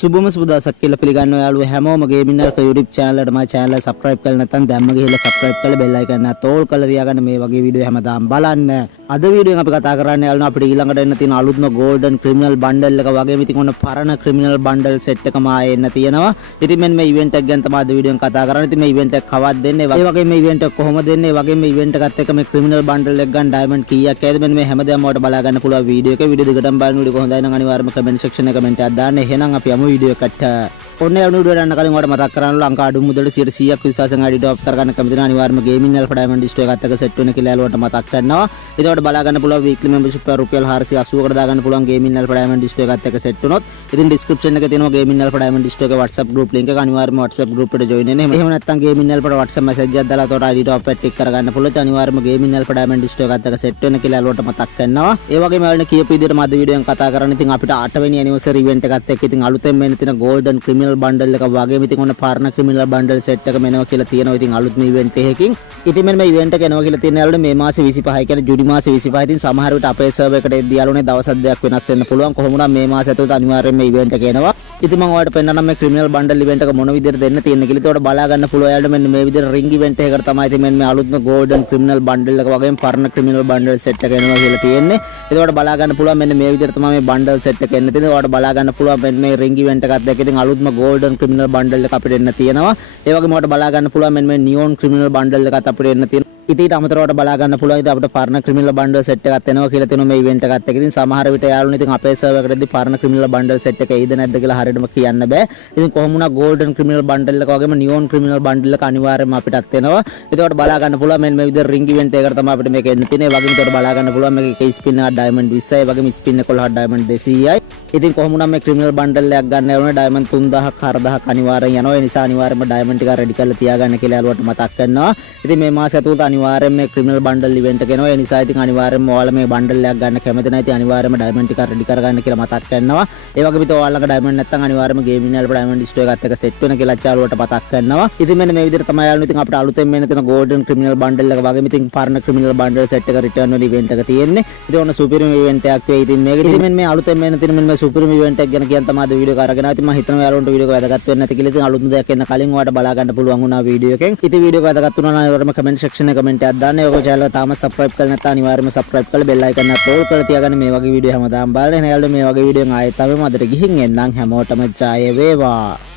සුබම සුබදසක් කියලා පිළිගන්නවා යාළුවෝ හැමෝම ගේමින් අල්ක YouTube channel එකට මගේ channel එක subscribe කරලා නැත්නම් දැම්ම ගිහිල්ලා subscribe කරලා bell icon එක තෝල් කරලා තියාගන්න මේ වගේ වීඩියෝ හැමදාම බලන්න. අද වීඩියෝ එකෙන් අපි කතා කරන්නේ යාළුවෝ අපිට ඊළඟට එන්න තියෙන අලුත්ම golden criminal bundle එක වගේම ඉතින් ඔන්න පරණ criminal bundle set එකම ආයෙ එන්න තියෙනවා. ඉතින් මෙන්න මේ event එක ගැන තමයි අද වීඩියෝ එකෙන් කතා කරන්නේ. ඉතින් මේ event එක කවද්ද දෙන්නේ? ඒ වගේම මේ event එක කොහොමද දෙන්නේ? ඒ වගේම මේ event එකත් එක්ක මේ criminal bundle එක ගන්න diamond කීයක් ඇයිද? මෙන්න මේ හැමදේම ඔයාලට බලා ගන්න පුළුවන් වීඩියෝ එක. වීඩියෝ දිගටම බලන්න වීඩියෝ හොඳයි නම් අනිවාර්යයෙන්ම comment section එකේ comment එකක් දාන්න. එහෙනම් අපි යමු වීඩියෝ එකට. ඔන්න යන වීඩියෝ යන කලින් ඔයාලට මතක් කරන්න ලංකා අඩු මුදලට 100ක් විශ්වාසයෙන් ID ඩ්‍රොප් කරගන්න කැමති නම් අනිවාර්යයෙන්ම ගේමින් අල්ෆා ඩයමන්ඩ් ස්ටෝර් එකත් එක්ක සෙට් වෙන කියලා යාළුවන්ට මතක් කරනවා. ඒකට බලා ගන්න පුළුවන් weekly membership එක රුපියල් 480කට දාගන්න පුළුවන් ගේමින් අල්ෆා ඩයමන්ඩ් ස්ටෝර් එකත් එක්ක සෙට් වුණොත් ඉතින් description එකේ තියෙනවා ගේමින් අල්ෆා ඩයමන්ඩ් ස්ටෝර් එකේ WhatsApp group link එක අනිවාර්යයෙන්ම WhatsApp group එකට join වෙන්න. එහෙම නැත්නම් ගේමින් අල්ෆාට WhatsApp message එකක් දාලා උඩට ID ඩ්‍රොප් එක ටික් කරගන්න පුළුවන්. අනිවාර්යයෙන්ම ගේමින් අල්ෆා ඩයමන්ඩ් ස්ටෝර් එකත් එක්ක සෙට් වෙන කියලා යාළුවන්ට මතක් කරනවා. ඒ වගේම යාළුවනේ කියපු විදිහට මම අද වීඩියෝෙන් කතා කරන්නේ ඉතින් අපිට 8 වෙනි anniversary event එකත් එක්ක ඉතින් අලුතෙන් මෙන්න තියෙන golden criminal bundle එක වගේම ඉතින් ඔන්න පාරණ criminal bundle set එක මෙනවා කියලා තියෙනවා. ඉතින් අලුත්ම event එකකින් ඉතින් මෙන්න මේ event එක එනවා කියලා තියෙන යාළුවනේ මේ මාසේ 25 කියන්නේ ජූනි මාසේ 25 ඉතින් සමහර විට අපේ server එකට එද්දී යාළුවනේ දවස් දෙකක් වෙනස් වෙන්න පුළුවන්. කොහොම වුණත් මේ මාසේ ඇතුළත අනිවාර්යයෙන් මේ event එක එනවා. ඉතින් මම ඔයාලට පෙන්නන්නම් මේ criminal bundle event එක මොන විදිහට දෙන්න තියෙන කියලා. ඒකට බලා ගන්න පුළුවන් යාළුවනේ මෙන්න මේ විදිහට ring event එකකට තමයි ඉතින් මෙන්න මේ අලුත්ම golden criminal bundle එක වගේම පරණ criminal bundle set එක එනවා කියලා තියෙන්නේ. ඒකට බලා ගන්න පුළුවන් මෙන්න මේ විදිහට තමයි මේ bundle set එක එන්න තියෙන්නේ. ඔයාලට බලා ගන්න පුළුවන් මෙන්න මේ ring event එකත් එක්ක ඉතින් අලුත්ම golden criminal bundle එක අපිට එන්න තියෙනවා. ඒ වගේම ඔයාලට බලා ගන්න පුළුවන් මෙන්න මේ neon criminal bundle එකත් අපිට එන්න තියෙනවා. ඉතින් අමතරවට බලා ගන්න පුළුවන් ඉතින් අපිට පරණ criminal bundle set එකක් එනවා කියලා තියෙනවා මේ event එකත් එක්ක. ඉතින් සමහර විට යාළුවනේ ඉතින් අපේ server එකටදී පරණ criminal bundle set එක එයිද නැද්ද කියලා හරියටම කියන්න බෑ. ඉතින් කොහොම වුණා golden criminal bundle එක වගේම neon criminal bundle එක අනිවාර්යයෙන්ම අපිටත් එනවා. ඒකට බලා ගන්න පුළුවන් මෙන්න මේ විදිහට ring event එකකට තමයි අපිට මේක එන්න තියෙන්නේ. ඒ වගේම ඒකට බලා ගන්න පුළුවන් මේක එක spin එකක් diamond 20යි. ඒ වගේම spin 11ක් diamond 200යි. ඉතින් කොහොම වුණා මේ criminal bundle එකක් ගන්න යනවා diamond 3000ක් 4000ක් අනිවාර්යෙන් යනවා. ඒ නිසා අනිවාර්යයෙන්ම diamond ටික ready කරලා තියාගන්න කියලා යාළුවට මතක් කරනවා. ඉතින් මේ මාසය ඇතුළත අනිවාර්යයෙන් මේ criminal bundle event එක එනවා. ඒ නිසා ඉතින් අනිවාර්යයෙන්ම ඔයාලා මේ bundle එකක් ගන්න කැමති නැහැ. ඉතින් අනිවාර්යයෙන්ම diamond ටික ready කරගන්න කියලා මතක් කරනවා. ඒ වගේම ඉතින් ඔයාලගේ diamond නැත්නම් අනිවාර්යයෙන්ම gaming alpha diamond store එකත් එක්ක set වෙන කියලා යාළුවට මතක් කරනවා. ඉතින් මෙන්න මේ විදිහට තමයි යාළුවෝ ඉතින් අපිට අලුතෙන් මෙන්න තියෙන golden criminal bundle එක වගේම ඉතින් පරණ criminal bundle set එක return වෙන event එක තියෙන්නේ. ඉතින් ඔන්න supreme event එකක් වෙයි. ඉතින් මේක ඉතින් මෙන්න මේ අලුතෙන් මෙන්න තියෙන මෙන්න මේ supreme event එක ගැන කියන්න තමයි අද වීඩියෝ එක අරගෙන ආවා. ඉතින් මම හිතනවා යාළුවන්ට වීඩියෝ එක වැදගත් වෙන්න ඇති කියලා. ඉතින් අලුත්ම දෙයක් එන්න කලින් ඔයාලට බලා ගන්න පුළුවන් වුණා වීඩියෝ එකෙන්. ඉතින් වීඩියෝ එක වැදගත් වුණා නම් ඔයාලම comment section එකේ comment එකක් දාන්න. ඔයගොල්ලෝ channel එක තාම subscribe කරලා නැත්නම් අනිවාර්යයෙන්ම subscribe කරලා bell icon එක ඕල් කරලා තියාගන්න. මේ වගේ වීඩියෝ හැමදාම බලන්න. එහෙනම් යාළුවෝ මේ වගේ වීඩියෝ ආයෙත් ආවෙම අදට ගිහින් එන්නම්. හැමෝටම ජය වේවා.